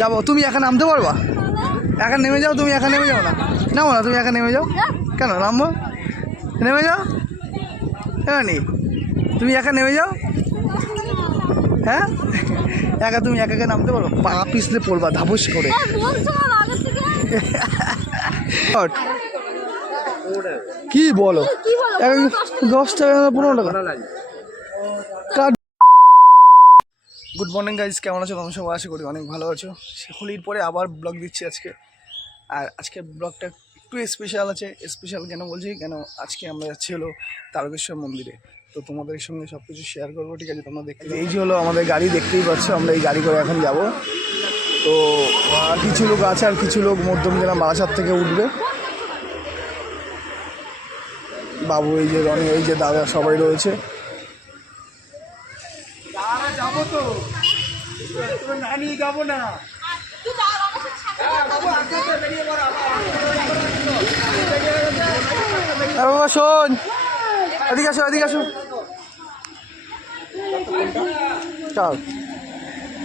যাবো, তুমি একা নামতে পারবা? একা নেমে যাও, তুমি একা নেমে যাও না, নামো না, তুমি একা নেমে যাও। কেন নামবো? নেমে যাও, নি তুমি একা নেমে যাও। হ্যাঁ একা, তুমি একা নামতে পারো? পা পিছলে পড়বা ধাবস করে। কি বলো, 10 টাকা 15 টাকা। গুড মর্নিং গাইজ, কেমন আছো? আমি সবাই আশা করি অনেক ভালো আছো। হোলির পরে আবার ব্লগ দিচ্ছি আজকে। আর আজকে ব্লগটা একটু স্পেশাল আছে। স্পেশাল কেন বলছি, কেন আজকে আমরা যাচ্ছি হলো তারকেশ্বর মন্দিরে। তো তোমাদের সঙ্গে সব কিছু শেয়ার করবো, ঠিক আছে? তোমরা দেখতে, এই যে হলো আমাদের গাড়ি, দেখতেই পাচ্ছ। আমরা এই গাড়ি করে এখন যাব। তো কিছু লোক আছে আর কিছু লোক মধ্যমগ্রাম বারাসাত থেকে উঠবে। বাবু, এই যে রনি, এই যে দাদা, সবাই রয়েছে। যাবো তো, নানি যাবো না। বাবা শোন, এদিকে আসো, এদিকে আসো।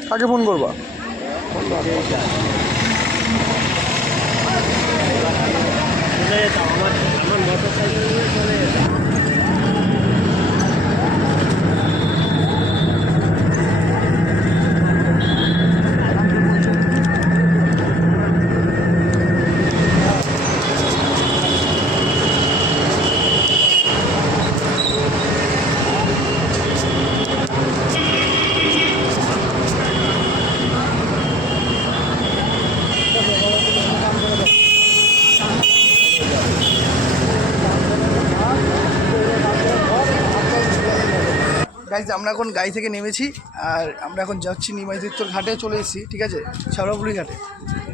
কাকে ফোন করবা? গাইজ, আমরা এখন গাড়ি থেকে নেমেছি আর আমরা এখন যাচ্ছি নিমাই তীর্থর ঘাটে চলে এসেছি, ঠিক আছে? শ্যাওড়াফুলি ঘাটে।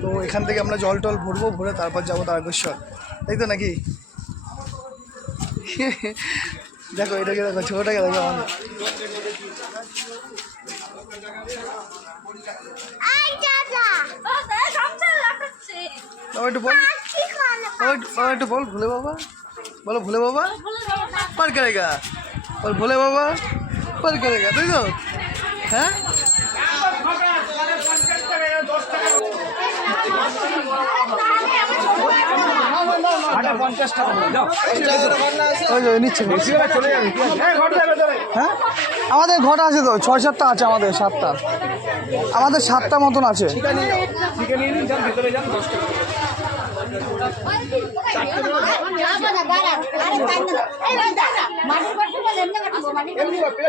তো এখান থেকে আমরা জল টল ভরবো, ভরে তারপর যাবো তারকেশ্বর, তাই তো নাকি? দেখো এটাকে, দেখো ছোটোটাকে, দেখো আমার। একটু বল, একটু বল, ভোলে বাবা বলো, ভোলে বাবা পার করেগা, বল ভোলে বাবা পার করেগা, তাই তো? হ্যাঁ, হ্যাঁ আমাদের ঘটা আছে তো, 6-7টা আছে, আমাদের 7টা, আমাদের 7টা মতন আছে।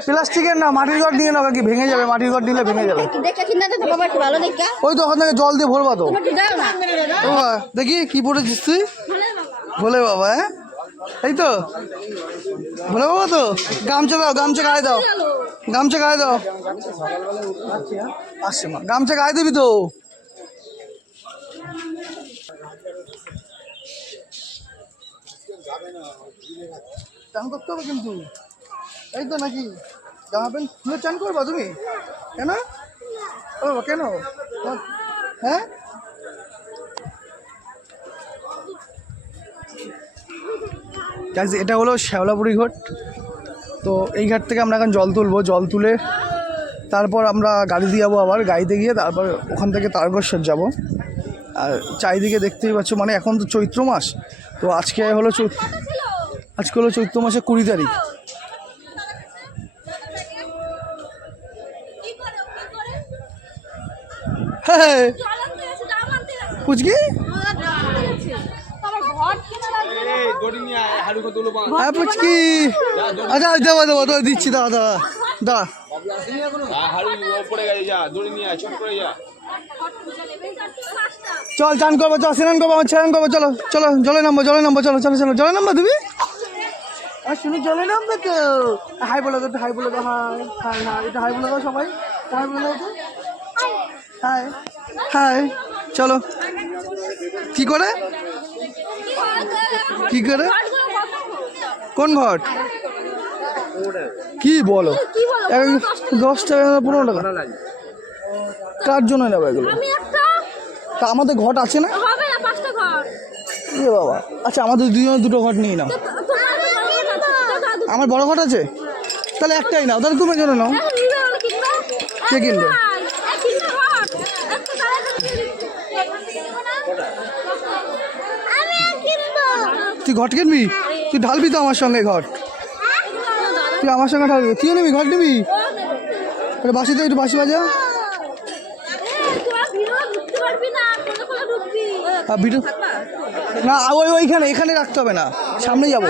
প্লাস্টিকের না, মাটির ঘর নিয়ে নাও, কি ভেঙে যাবে? মাটির ঘর নিলে ভেঙে যাবে। ওই তো ওখান থেকে জল দিয়ে ভরবা তো। দেখি কি পড়েছিস তুই? ভোলে বাবা, হ্যাঁ এই তো ভোলে বাবা তো। গামছা দাও, গামছা গায়ে দাও, গামছা গায়ে দাও। আসছে মা, গামছা গায়ে দিবি তো। চান করতে হবে কিন্তু, এই তো নাকি? জামা প্যান্ট খুলে চান করবা তুমি? কেন ও কেন? হ্যাঁ এটা হলো শ্যাওলাপুরি ঘাট। তো এই ঘাট থেকে আমরা এখন জল তুলবো, জল তুলে তারপর আমরা গাড়ি দিয়ে যাবো, আবার গাড়িতে গিয়ে তারপর ওখান থেকে তারকেশ্বর যাব। আর চারিদিকে দেখতেই পাচ্ছ, মানে এখন তো চৈত্র মাস, তো আজকে হলো চৈত্র মাসের 20 তারিখ। হ্যাঁ পুচকি, হ্যাঁ পুচকি, আচ্ছা দেবো দেবো তো, দিচ্ছি, দাঁড়া দাঁড়া দাঁড়া। চল চান করবো, চল স্নান করবো, আমার স্নান করবো, চলো চলো জলে নামবো, জলে নামবো, চলো চলো চলো জলে নামবো। তুমি শুনি জলে নামবে তো? হাই বলে দাও, হাই বলে দাও, হাই হাই হাই, এটা হাই বলে দাও সবাই, হাই বলে দাও তো, হাই হাই। চলো, কি করে কি করে? কোন ঘট? কি বলো, 10 টাকা 15 টাকা? কার জন্য নেবে এগুলো? তা আমাদের ঘট আছে না? এ বাবা, আচ্ছা আমাদের দুজনের দুটো ঘট নিয়ে নাও। আমার বড় ঘট আছে, তাহলে একটাই নাও, তাহলে তুমি জন্য নাও। কে কিনবে? তুই ঘট কিনবি? তুই ঢালবি তো আমার সঙ্গে ঘট? তুই আমার সঙ্গে ঢালবি? তুই নিবি ঘট নিবি? বাসিতে একটু বাসি বাজা। ভিডিও না ওইখানে এখানে রাখতে হবে না, সামনে যাবো।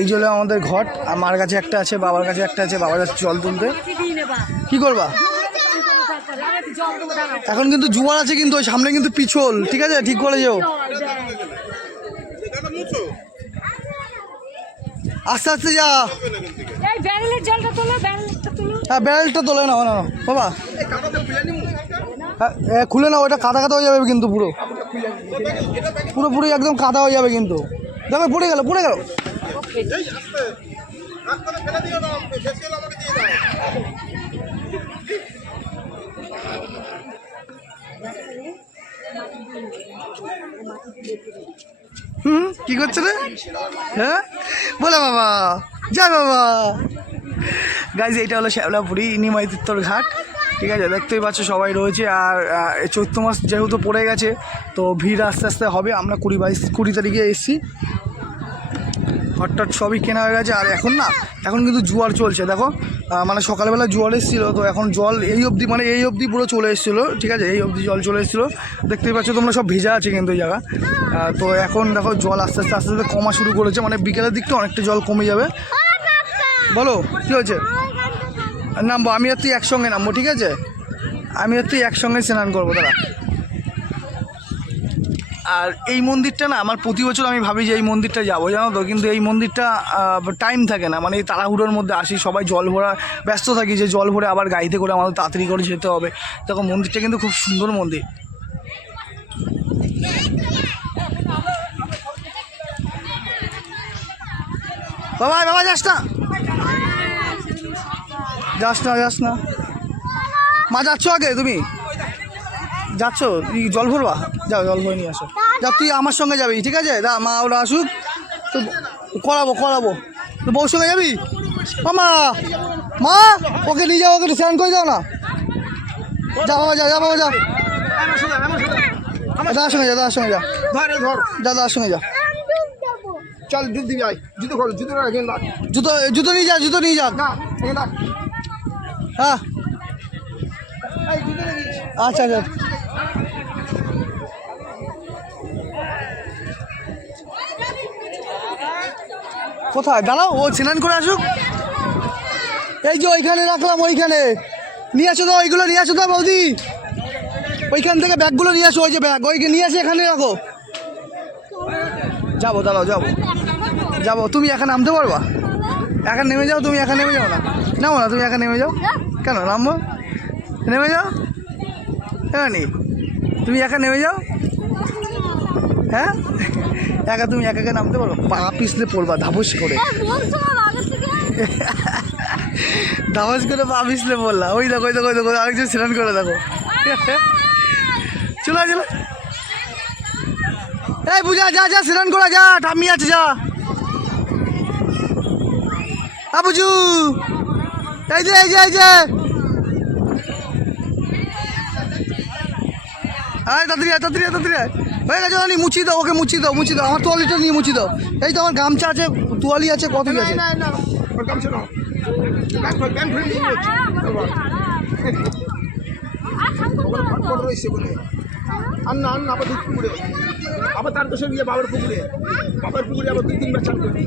এই জন্য আমাদের ঘট, আমার কাছে একটা আছে, বাবার কাছে একটা আছে। বাবার কাছে জল তুলতে কি করবা? এখন কিন্তু জোয়ার আছে, কিন্তু ওই সামনে কিন্তু পিছল, ঠিক আছে? ঠিক করে যাও, আস্তে আস্তে যা। হ্যাঁ ব্যারেলটা তোলে না না বাবা, হ্যাঁ খুলে না, ওইটা কাদা কাদা হয়ে যাবে কিন্তু, পুরোপুরি একদম কাদা হয়ে যাবে কিন্তু। দেখো পড়ে গেল পড়ে গেল। কি করছে রে? হ্যাঁ বলে বাবা, জয় বাবা। গাইজ এইটা হলো শ্যাওলাপুরি নিমাইতিত্তর ঘাট, ঠিক আছে? দেখতেই পাচ্ছ সবাই রয়েছে। আর চৈত্র মাস যেহেতু পড়ে গেছে, তো ভিড় আস্তে আস্তে হবে। আমরা 20 তারিখে এসেছি, হঠাৎ সবই কেনা হয়ে গেছে। আর এখন না, এখন কিন্তু জোয়ার চলছে, দেখো। মানে সকালবেলা জল এসেছিলো, তো এখন জল এই অবধি পুরো চলে এসেছিলো, ঠিক আছে? এই অবধি জল চলে এসেছিলো, দেখতেই পাচ্ছ তোমরা, সব ভেজা আছে কিন্তু এই জায়গা। তো এখন দেখো জল আস্তে আস্তে আস্তে আস্তে কমা শুরু করেছে, মানে বিকেলের দিকটা অনেকটা জল কমে যাবে। বলো কী হয়েছে? নামবো আমি আর তুই একসঙ্গে নামবো, ঠিক আছে? আমি আর তুই একসঙ্গে স্নান করবো দাদা। আর এই মন্দিরটা না, আমার প্রতি বছর আমি ভাবি যে এই মন্দিরটা যাবো, জানো তো, কিন্তু এই মন্দিরটা টাইম থাকে না, মানে এই তাড়াহুড়োর মধ্যে আসি, সবাই জল ভরা ব্যস্ত থাকি, যে জল ভরে আবার গাড়িতে করে আমাদের তাড়াতাড়ি করে যেতে হবে। দেখো মন্দিরটা কিন্তু খুব সুন্দর মন্দির। বাবা বাবা যাস না, যাস না, যাস না। মা যাচ্ছ আগে? তুমি যাচ্ছ? জল ভরবা? যাও জল ভরে নিয়ে আসো। যা তুই আমার সঙ্গে যাবি, ঠিক আছে? দা মা ওরা আসুক, তো করাবো। তো বউর সঙ্গে যাবি? মা ওকে নিয়ে যাও, ওকে স্নান করে যাও না। যা বাবা, যা বাবা, যা দাদার সঙ্গে যা, দাদার সঙ্গে যা, দাদার সঙ্গে যা। চল জুতো দিবি, জুতো নিয়ে যা। হ্যাঁ আচ্ছা আচ্ছা। কোথায় দাঁড়াও, ও স্নান করে আসুক। এই যে ওইখানে রাখলাম, ওইখানে নিয়ে আসো তো, ওইগুলো নিয়ে আসো তো বৌদি, ওইখান থেকে ব্যাগগুলো নিয়ে আসো। ওই যে ব্যাগ ওইকে নিয়ে আসে, এখানে রাখো। যাবো দাঁড়াও, যাবো। তুমি এখানে নামতে পারবা? এখন নেমে যাও, তুমি একা নেমে যাও না, নামো না, তুমি একা নেমে যাও। কেন নামবো? নেমে যাও, হ্যাঁ নি, তুমি একা নেমে যাও। হ্যাঁ তুমি একাকে নামতে পারো? পা পিছলে পড়বা ধাপস করে, ধাপস করে পা পিছলে পড়লা। ওই দেখো আরেকজন স্নান করে, দেখো। চলো এই বুঝা, যা স্নান করা, যা ঠাম্মি আছে, যা। বুঝু এই যে তাড়াতাড়ি হয়ে গেছে। মুছি দাও ওকে, মুছি দাও। আমার তোয়ালিটা নিয়ে মুছি দাও। এই তো আমার গামছা আছে, তোয়ালি আছে, কত আছে। আবার তার পেছনে গিয়ে বাবার পুকুরে আবার 2-3বার চান করবি।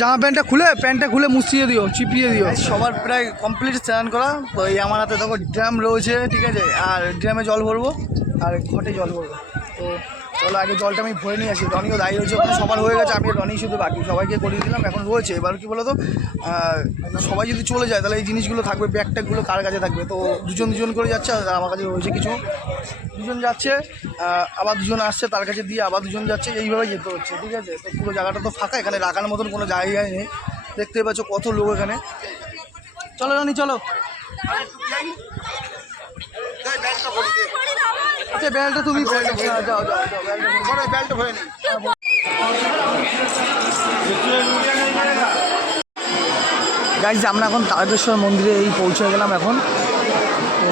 জামা প্যান্টটা খুলে মুছিয়ে দিও, চিপিয়ে দিও। সবার প্রায় কমপ্লিট স্নান করা। তো এই আমার হাতে দেখো ড্রাম রয়েছে, ঠিক আছে? আর ড্রামে জল ভরবো আর ঘটে জল ভরবো। তো চলো আগে জলটা আমি ভরে নিয়ে আসি। রনিও দায়ী রয়েছে, ওখানে সবার হয়ে গেছে, আমি রনি শুধু বাকি, সবাইকে করিয়ে দিলাম। এখন রয়েছে, এবার কি বলো তো, সবাই যদি চলে যায় তাহলে এই জিনিসগুলো থাকবে, ব্যাগট্যাগুলো কার কাছে থাকবে? তো দুজন করে যাচ্ছে, আর আমার কাছে রয়েছে কিছু। দুজন যাচ্ছে, আবার দুজন আসছে, তার কাছে দিয়ে আবার দুজন যাচ্ছে, এইভাবে যেতে হচ্ছে, ঠিক আছে? তো পুরো জায়গাটা তো ফাঁকা, এখানে রাখার মতন কোনো জায়গায় নেই। দেখতে পাচ্ছ কত লোক এখানে। চলো রনি চলো। আচ্ছা ব্যালটা তুমি যাও ব্যালটা ভরে নি। গাইজ আমরা এখন তারকেশ্বর মন্দিরে এই পৌঁছে গেলাম এখন। তো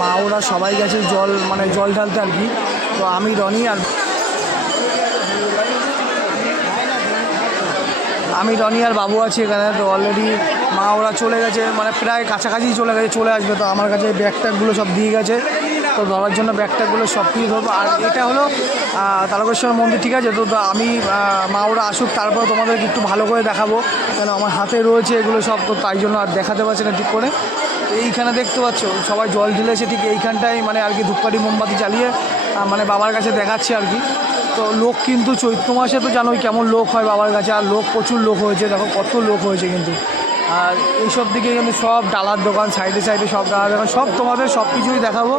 মা ওরা সবাই গেছে জল মানে জল ঢালতে আর কি। তো আমি রনি আর বাবু আছি এখানে। তো অলরেডি মা ওরা চলে গেছে, মানে প্রায় কাছাকাছি চলে আসবে। তো আমার কাছে ব্যাগ ট্যাগগুলো সব দিয়ে গেছে, তো ধরার জন্য ব্যাগ ট্যাগগুলো সব কিছু ধরবো। আর এটা হলো তারকেশ্বর মন্দির, ঠিক আছে। তো আমি মা ওরা আসুক তারপর তোমাদেরকে একটু ভালো করে দেখাবো, কেন আমার হাতে রয়েছে এগুলো সব, তো তাই জন্য আর দেখাতে পারছি না ঠিক করে। এইখানে দেখতে পাচ্ছ সবাই জল ঢেলেছে ঠিক এইখানটায়, মানে আর কি ধূপকাঠি মোমবাতি জ্বালিয়ে মানে বাবার কাছে দেখাচ্ছে আর কি। তো লোক কিন্তু চৈত্র মাসে তো জানোই কেমন লোক হয় বাবার কাছে, আর লোক প্রচুর লোক হয়েছে, দেখো কত লোক হয়েছে কিন্তু। আর এইসব দিকে কিন্তু সব ডালার দোকান, সাইডে সাইডে সব ডালার দোকান, সব তোমাদের সব কিছুই দেখাবো।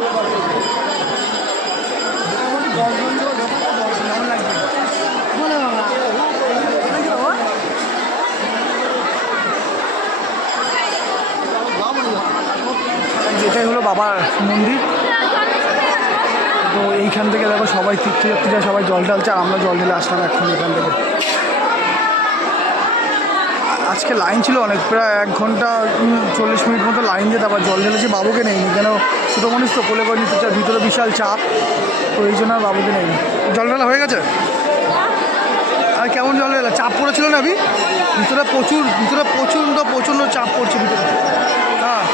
এটাই হলো বাবার মন্দির। তো এইখান থেকে দেখো সবাই তীর্থযাত্রীরা সবাই জল ঢালছে, আর আমরা জল ঢেলে আসলাম এখন এখান থেকে। আজকে লাইন ছিল অনেক, প্রায় 1 ঘন্টা 40 মিনিট মতো লাইন যেতে। আবার জল ঢেলেছে, বাবুকে নেয়নি, কেন ছোটো মানুষ তো কোলে করে নিতে চায়, ভিতরে বিশাল চাপ, তো এই জন্য আর বাবুকে নেয়নি। জল ঢালা হয়ে গেছে? আর কেমন জল ঢালা? চাপ পড়েছিল না ভিতরে প্রচণ্ড চাপ পড়ছে ভিতরে। হ্যাঁ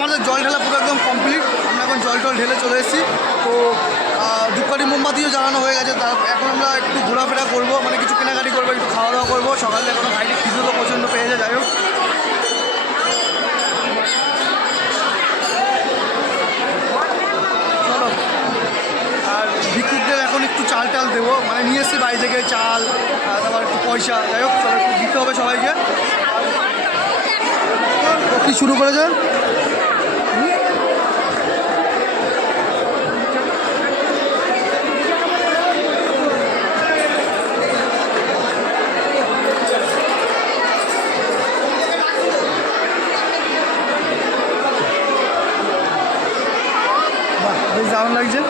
আমাদের জল ঢালা পুরো একদম কমপ্লিট। আমরা এখন জল ঢেলে চলে এসেছি। তো ধূপকাঠি মোমবাতিও জ্বালানো হয়ে গেছে। এখন আমরা একটু ঘোরাফেরা করবো, মানে কিছু কেনাকাটি করবো, একটু খাওয়া দাওয়া করবো। সকাল থেকে কোনো খাইনি, খিদে তো প্রচণ্ড পেয়েছে। যাই হোক চলো। আর ভিক্ষুকদের এখন একটু চাল টাল দেবো, মানে নিয়ে এসেছি বাড়ি থেকে চাল, তারপর একটু পয়সা। যাই হোক চলো, একটু দিতে হবে সবাইকে। ও কি শুরু করেছে? বেশ দারুণ লাগছে।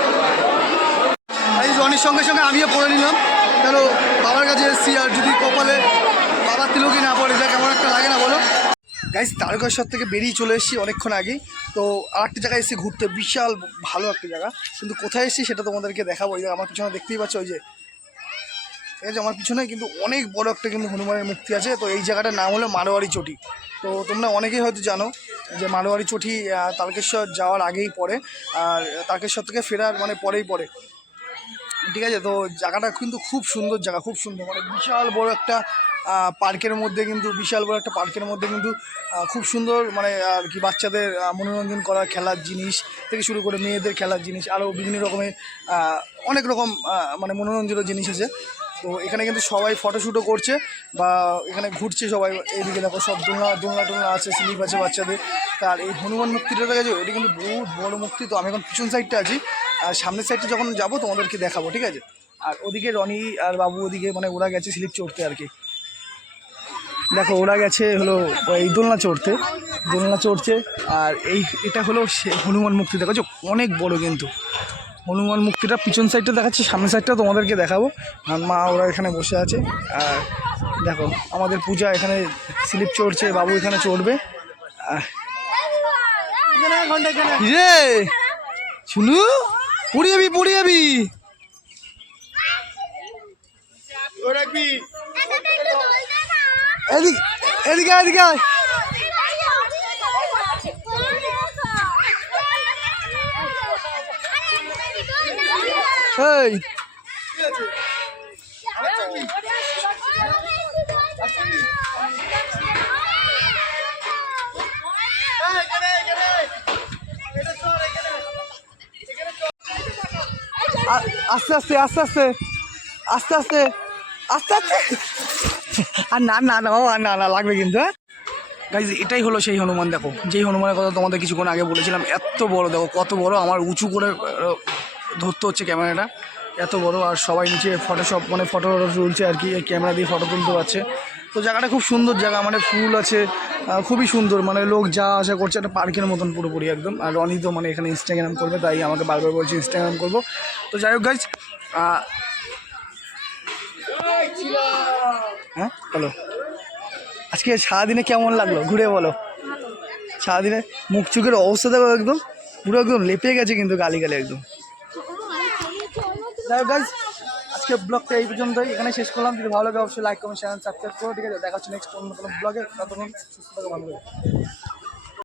এই রনির সঙ্গে সঙ্গে আমিও পড়ে নিলাম, কেন বাবার কাছে এসেছি, আর যদি কপালে বাবার তিলকি না পড়ে যায় কেমন একটা লাগে না বলো। গাইজ তারকেশ্বর থেকে বেরিয়ে চলে এসেছি অনেকক্ষণ আগেই। তো আরেকটা জায়গায় এসেছি ঘুরতে, বিশাল ভালো একটা জায়গা, কিন্তু কোথায় এসেছি সেটা তোমাদেরকে দেখাবো। ওই আমার পিছনে দেখতেই পাচ্ছ, ওই যে ঠিক আছে আমার পিছনে কিন্তু অনেক বড় একটা কিন্তু হনুমানের মূর্তি আছে। তো এই জায়গাটার নাম হলো মারোয়ারি চটি। তো তোমরা অনেকেই হয়তো জানো যে মারোয়ারি চটি তারকেশ্বর যাওয়ার আগেই পড়ে, আর তারকেশ্বর থেকে ফেরার মানে পরেই পড়ে, ঠিক আছে। তো জায়গাটা কিন্তু খুব সুন্দর জায়গা, খুব সুন্দর, মানে বিশাল বড় একটা পার্কের মধ্যে কিন্তু খুব সুন্দর, মানে আর কি বাচ্চাদের মনোরঞ্জন করার খেলার জিনিস থেকে শুরু করে মেয়েদের খেলার জিনিস, আরও বিভিন্ন রকমের অনেক রকম মানে মনোরঞ্জনের জিনিস আছে। তো এখানে কিন্তু সবাই ফটোশ্যুটও করছে বা এখানে ঘুরছে সবাই। এইদিকে দেখো সব দোলনা আছে, স্লিপ আছে বাচ্চাদের। আর এই হনুমান মূর্তিটা গেছে, এটা কিন্তু বহুত বড় মূর্তি। তো আমি এখন পিছন সাইডটা আছি, আর সামনের সাইডটা যখন যাবো তোমাদেরকে দেখাবো, ঠিক আছে। আর ওদিকে রনি আর বাবু ওদিকে মানে ওরা গেছে স্লিপ চড়তে আর কি। দেখো ওরা গেছে হলো এই দোলনা চড়ছে। আর এটা হলো হনুমান মূর্তি, দেখো অনেক বড় কিন্তু হনুমান মূর্তিটা। পিছন সাইডটা দেখাচ্ছি, সামনের সাইডটা তোমাদেরকে দেখাবো। আর মা ওরা এখানে বসে আছে। আর দেখো আমাদের পূজা এখানে স্লিপ চড়ছে, বাবু এখানে চড়বে। রে শুনু পড়ে যাবি এদিকে এই আস্তে আস্তে আর না লাগবে কিন্তু। হ্যাঁ গাইজ এটাই হলো সেই হনুমান। দেখো যেই হনুমানের কথা তোমাদের কিছুক্ষণ আগে বলেছিলাম, এত বড়, দেখো কত বড়। আমার উঁচু করে ধরতে হচ্ছে ক্যামেরাটা, এত বড়, আর সবাই নিচে ফটোশপ মানে ফটো তুলছে আর কি, ক্যামেরা দিয়ে ফটো তুলতে পারছে। তো জায়গাটা খুব সুন্দর জায়গা, মানে ফুল আছে, খুবই সুন্দর, মানে লোক যা আশা করছে একটা পার্কের মতন পুরোপুরি একদম। আর রনি তো মানে এখানে ইনস্টাগ্রাম করবে, তাই আমাকে বারবার বলছে ইনস্টাগ্রাম করবো। তো যাই হোক গাইজ, হ্যাঁ বলো, আজকে সারাদিনে কেমন লাগলো ঘুরে বলো? সারাদিনে মুখ চোখের অবস্থা দেখো একদম, পুরো একদম লেপে গেছে কিন্তু গালি গালি একদম। যাই হোক গাইজ, আজকে ব্লগটা এই পর্যন্তই, এখানে শেষ করলাম। যদি ভালো লাগে অবশ্যই লাইক কমেন্ট চ্যানেল সাবস্ক্রাইব করো, ঠিক আছে? দেখা হচ্ছে নেক্সট অন্য কোনো ব্লগে, ততক্ষণ সুস্থ থাকো, ভালো লাগে।